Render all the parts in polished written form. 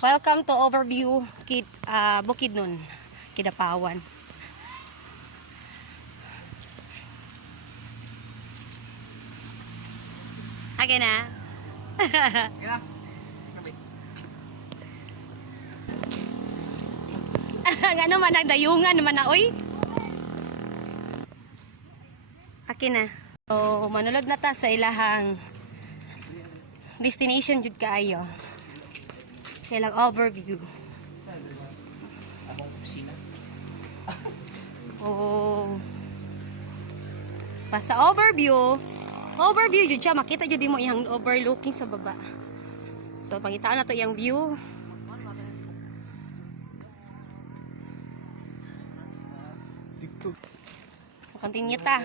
Welcome to Overview Bukidnon, Kidapawan. Okay na. Nga naman, nagdayungan naman na, oy. Akin na. So, manulod na ta sa ilahang destination jud kaayo. Ilang overview. Oh. Basta overview. Overview jud siya, makita jud mo iyang overlooking sa baba. So, pangitaan na to iyang view. So, continue ta.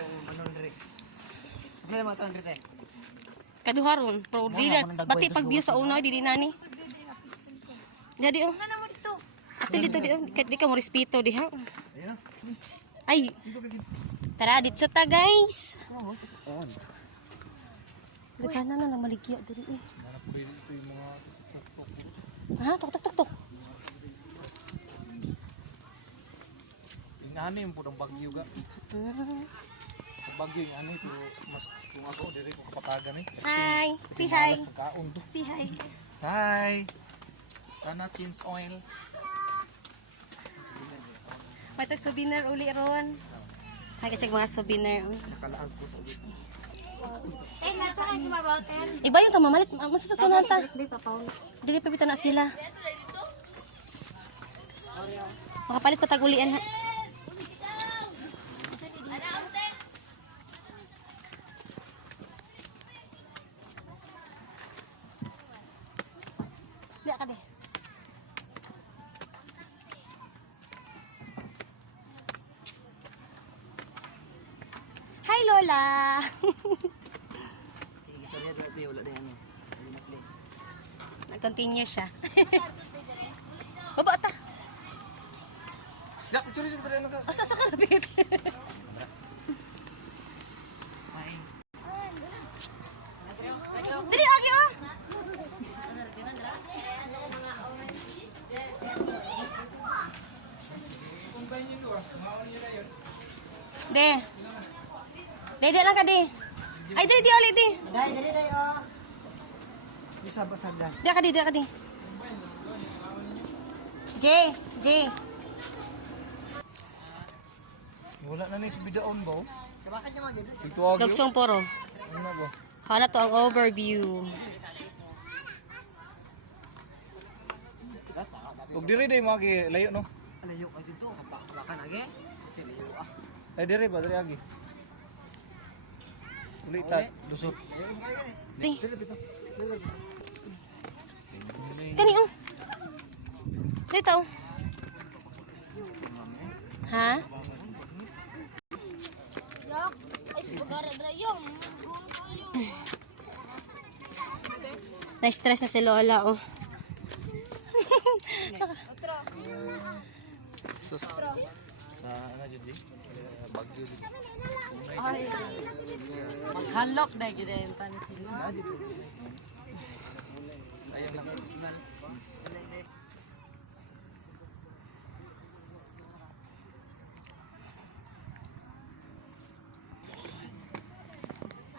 Kaduharon, pero di bati pag view sa una, di nani. Jadi oh. Ato dito di ka mo respeto diha. Ay. Tara dito ta guys. Lekanan na maligya diri eh. Ha, tok. Ingani mo pudong bagyo ga. Bagyo ingani pero mas kung ako diri ko kapatagan eh. Hi, say hi. Kaon to. Say hi. Hi. Sana change oil. May tag souvenir uli ron. Hay ka mga souvenir. Nakalaan ko sa ulit. Iba yung tamamalit. Masa sa sunanta? Dili pa bita na sila. Makapalit pa tagulian ha. Lihat ka deh. Hi Lola. Nag-continue siya. Baba ta. Ya, curi sa tren ka. Asa sa kalapit. Dili agi oh. De. Dede lang ka di. Ay di oli di. Dai oh. Bisa basada. Dia ka di. J. Wala na ni sa bidaon ba? Bakit naman dito? Ito agyo. Lugsong poro. Ano ba? Hana to ang overview. Ug diri day magi layo no. Alayo ka dito, kapakan agi. Layo ah. Ay diri ba diri agi. Uli ta lusot. Di. Diri bitaw. Kani oh. Dito. Ha? Na-stress na si Lola oh. Sus. Sa ano jud di? Bagyo jud. Maghalok dai gid en tani sila. Sayang lang personal.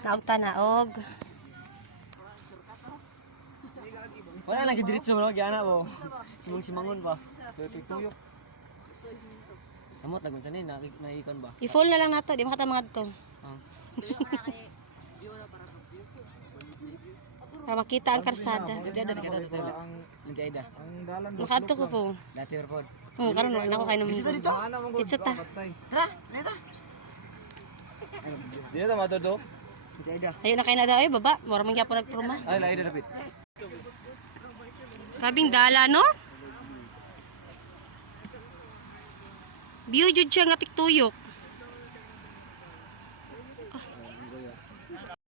Naog tanaog. Wala lagi diretso mo gyana mo. Simangon ba? Tuyok. Samot lagun sanay naikon ba? I-full na lang nato, di makatamangad to. Para makita ang karsada. Dito ada kita dito. Lagi ada. Ang dalan Makadto ko po. Dati report. Oh, karon wala na ko kay nang. Dito. Dito ta. Tara, neta. Dito ta matodok. Dito ada. Ayun na kay na daw ay baba, mura man gyapon nagproma. Ay lahi dapit. Grabing dala no? View jud siya nga tiktuyok.